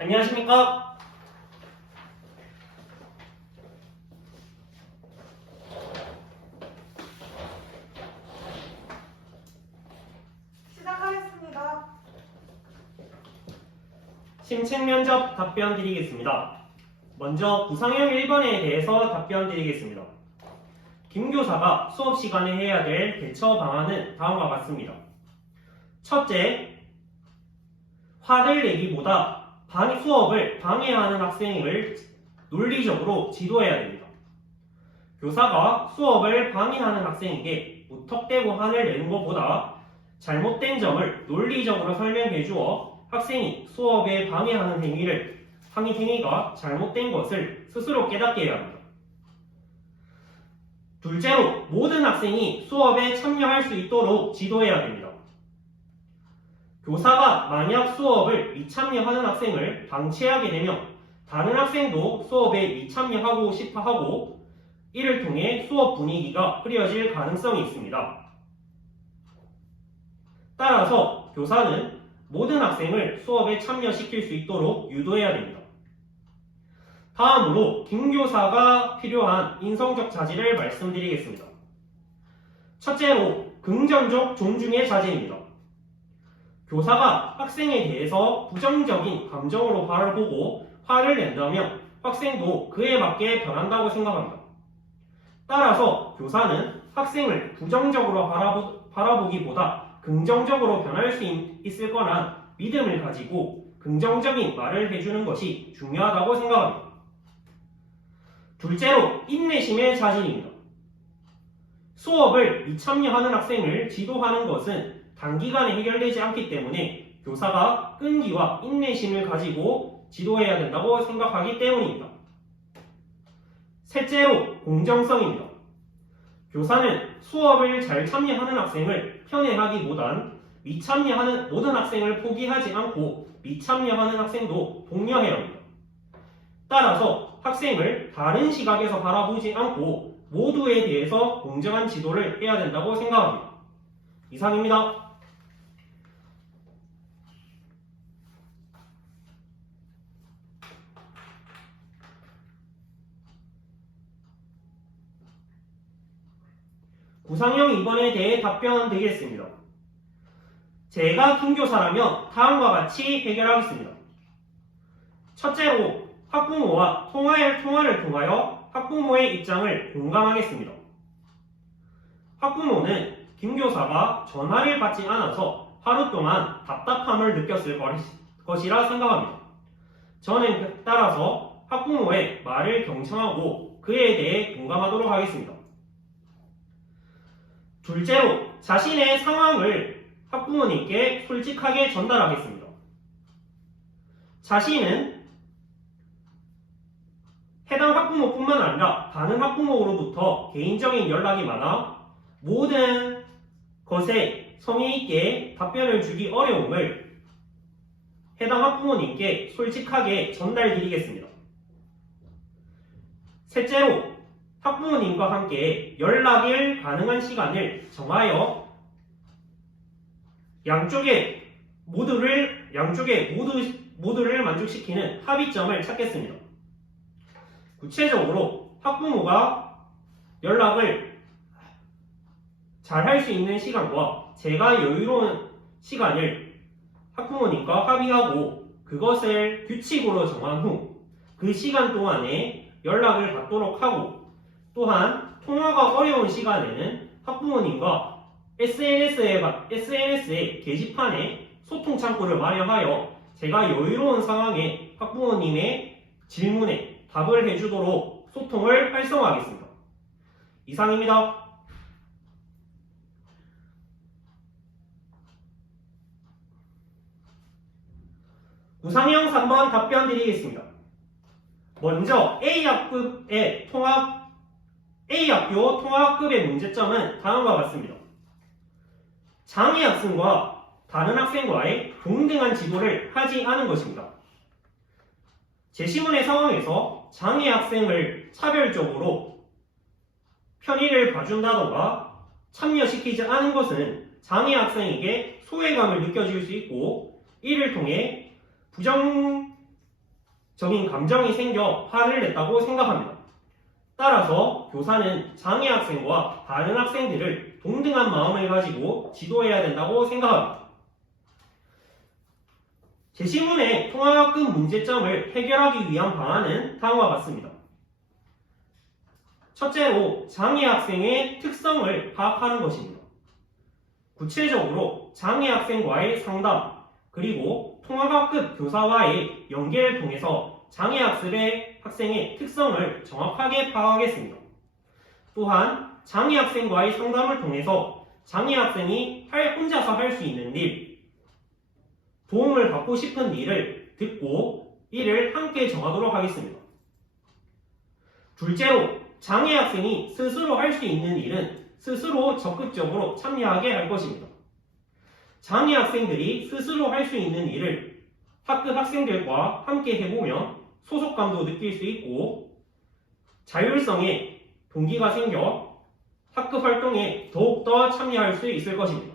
안녕하십니까? 시작하겠습니다. 심층 면접 답변 드리겠습니다. 먼저 구상형 1번에 대해서 답변 드리겠습니다. 김 교사가 수업 시간에 해야 될 대처 방안은 다음과 같습니다. 첫째, 화를 내기보다 수업을 방해하는 학생을 논리적으로 지도해야 됩니다. 교사가 수업을 방해하는 학생에게 무턱대고 화를 내는 것보다 잘못된 점을 논리적으로 설명해 주어 학생이 수업에 방해하는 행위가 잘못된 것을 스스로 깨닫게 해야 합니다. 둘째로, 모든 학생이 수업에 참여할 수 있도록 지도해야 됩니다. 교사가 만약 수업을 미참여하는 학생을 방치하게 되면 다른 학생도 수업에 미참여하고 싶어 하고 이를 통해 수업 분위기가 흐려질 가능성이 있습니다. 따라서 교사는 모든 학생을 수업에 참여시킬 수 있도록 유도해야 됩니다. 다음으로 김 교사가 필요한 인성적 자질을 말씀드리겠습니다. 첫째로, 긍정적 존중의 자질입니다. 교사가 학생에 대해서 부정적인 감정으로 바라보고 화를 낸다면 학생도 그에 맞게 변한다고 생각합니다. 따라서 교사는 학생을 부정적으로 바라보기보다 긍정적으로 변할 수 있을 거란 믿음을 가지고 긍정적인 말을 해주는 것이 중요하다고 생각합니다. 둘째로, 인내심의 자질입니다. 수업을 미참여하는 학생을 지도하는 것은 단기간에 해결되지 않기 때문에 교사가 끈기와 인내심을 가지고 지도해야 된다고 생각하기 때문입니다. 셋째로, 공정성입니다. 교사는 수업을 잘 참여하는 학생을 편애하기보단 미참여하는 모든 학생을 포기하지 않고 미참여하는 학생도 독려해야 합니다. 따라서 학생을 다른 시각에서 바라보지 않고 모두에 대해서 공정한 지도를 해야 된다고 생각합니다. 이상입니다. 구상형 2번에 대해 답변 드리겠습니다. 제가 김 교사라면 다음과 같이 해결하겠습니다. 첫째로, 학부모와 통화를 통하여 학부모의 입장을 공감하겠습니다. 학부모는 김 교사가 전화를 받지 않아서 하루 동안 답답함을 느꼈을 것이라 생각합니다. 저는 따라서 학부모의 말을 경청하고 그에 대해 공감하도록 하겠습니다. 둘째로, 자신의 상황을 학부모님께 솔직하게 전달하겠습니다. 자신은 해당 학부모뿐만 아니라 다른 학부모로부터 개인적인 연락이 많아 모든 것에 성의 있게 답변을 주기 어려움을 해당 학부모님께 솔직하게 전달드리겠습니다. 셋째로, 학부모님과 함께 연락일 가능한 시간을 정하여 양쪽에 모두를 만족시키는 합의점을 찾겠습니다. 구체적으로 학부모가 연락을 잘 할 수 있는 시간과 제가 여유로운 시간을 학부모님과 합의하고 그것을 규칙으로 정한 후 그 시간 동안에 연락을 받도록 하고, 또한 통화가 어려운 시간에는 학부모님과 SNS의 게시판에 소통 창구를 마련하여 제가 여유로운 상황에 학부모님의 질문에 답을 해주도록 소통을 활성화하겠습니다. 이상입니다. 구상형 3번 답변 드리겠습니다. 먼저 A학교 통합급의 문제점은 다음과 같습니다. 장애 학생과 다른 학생과의 동등한 지도를 하지 않은 것입니다. 제시문의 상황에서 장애 학생을 차별적으로 편의를 봐준다던가 참여시키지 않은 것은 장애 학생에게 소외감을 느껴질 수 있고 이를 통해 감정이 생겨 화를 냈다고 생각합니다. 따라서 교사는 장애 학생과 다른 학생들을 동등한 마음을 가지고 지도해야 된다고 생각합니다. 제시문의 통합학급 문제점을 해결하기 위한 방안은 다음과 같습니다. 첫째로 장애 학생의 특성을 파악하는 것입니다. 구체적으로 장애 학생과의 상담, 그리고 통합학급 교사와의 연계를 통해서 장애 학생의 특성을 정확하게 파악하겠습니다. 또한 장애 학생과의 상담을 통해서 장애 학생이 혼자서 할 수 있는 일, 도움을 받고 싶은 일을 듣고 이를 함께 정하도록 하겠습니다. 둘째로 장애 학생이 스스로 할 수 있는 일은 스스로 적극적으로 참여하게 할 것입니다. 장애 학생들이 스스로 할 수 있는 일을 학급 학생들과 함께 해보면 소속감도 느낄 수 있고 자율성에 동기가 생겨 학급 활동에 더욱더 참여할 수 있을 것입니다.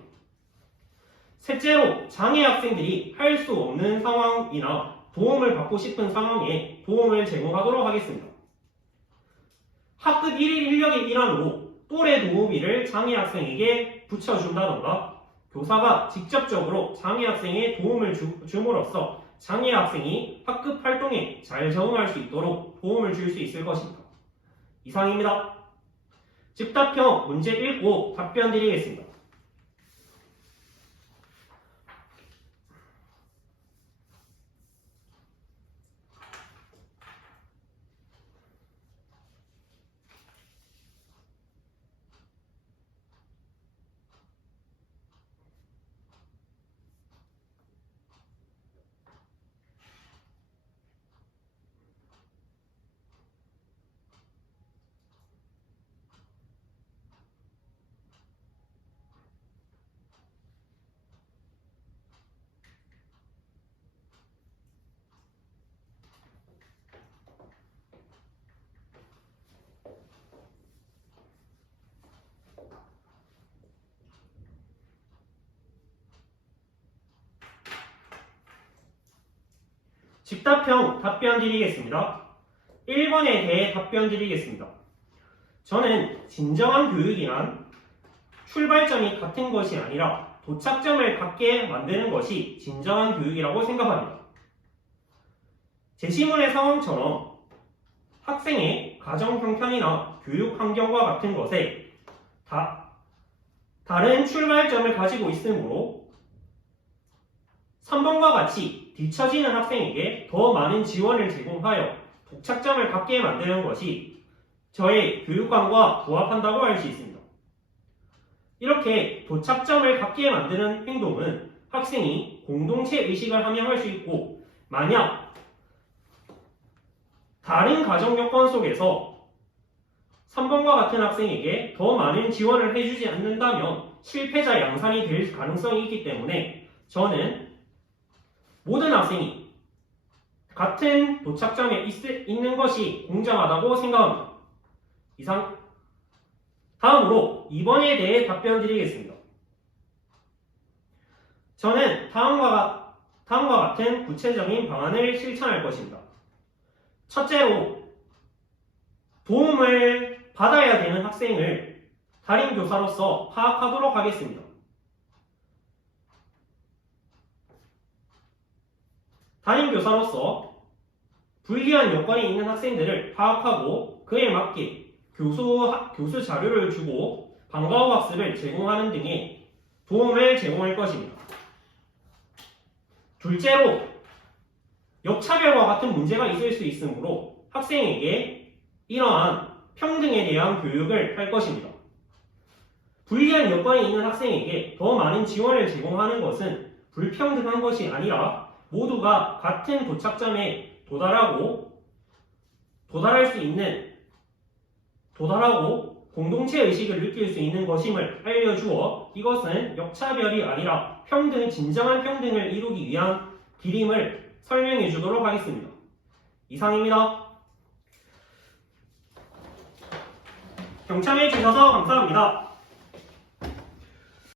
셋째로 장애 학생들이 할 수 없는 상황이나 도움을 받고 싶은 상황에 도움을 제공하도록 하겠습니다. 학급 1일 인력의 일환으로 또래 도우미를 장애 학생에게 붙여준다던가 교사가 직접적으로 장애 학생에 도움을 줌으로써 장애 학생이 학급 활동에 잘 적응할 수 있도록 도움을 줄 수 있을 것입니다. 이상입니다. 즉답형 문제 읽고 답변 드리겠습니다. 즉답형 답변 드리겠습니다. 1번에 대해 답변 드리겠습니다. 저는 진정한 교육이란 출발점이 같은 것이 아니라 도착점을 같게 만드는 것이 진정한 교육이라고 생각합니다. 제시문의 상황처럼 학생의 가정 형편이나 교육 환경과 같은 것에 다른 출발점을 가지고 있으므로 3번과 같이 뒤처지는 학생에게 더 많은 지원을 제공하여 도착점을 갖게 만드는 것이 저의 교육관과 부합한다고 할 수 있습니다. 이렇게 도착점을 갖게 만드는 행동은 학생이 공동체 의식을 함양할 수 있고, 만약 다른 가정 여건 속에서 3번과 같은 학생에게 더 많은 지원을 해주지 않는다면 실패자 양산이 될 가능성이 있기 때문에 저는 모든 학생이 같은 도착점에 있는 것이 공정하다고 생각합니다. 이상. 다음으로 2번에 대해 답변 드리겠습니다. 저는 다음과 같은 구체적인 방안을 실천할 것입니다. 첫째로, 도움을 받아야 되는 학생을 담임교사로서 파악하도록 하겠습니다. 담임교사로서 불리한 여건이 있는 학생들을 파악하고 그에 맞게 교수 자료를 주고 방과 후 학습을 제공하는 등의 도움을 제공할 것입니다. 둘째로, 역차별과 같은 문제가 있을 수 있으므로 학생에게 이러한 평등에 대한 교육을 할 것입니다. 불리한 여건이 있는 학생에게 더 많은 지원을 제공하는 것은 불평등한 것이 아니라 모두가 같은 도착점에 도달하고 공동체 의식을 느낄 수 있는 것임을 알려주어 이것은 역차별이 아니라 진정한 평등을 이루기 위한 길임을 설명해 주도록 하겠습니다. 이상입니다. 경청해 주셔서 감사합니다.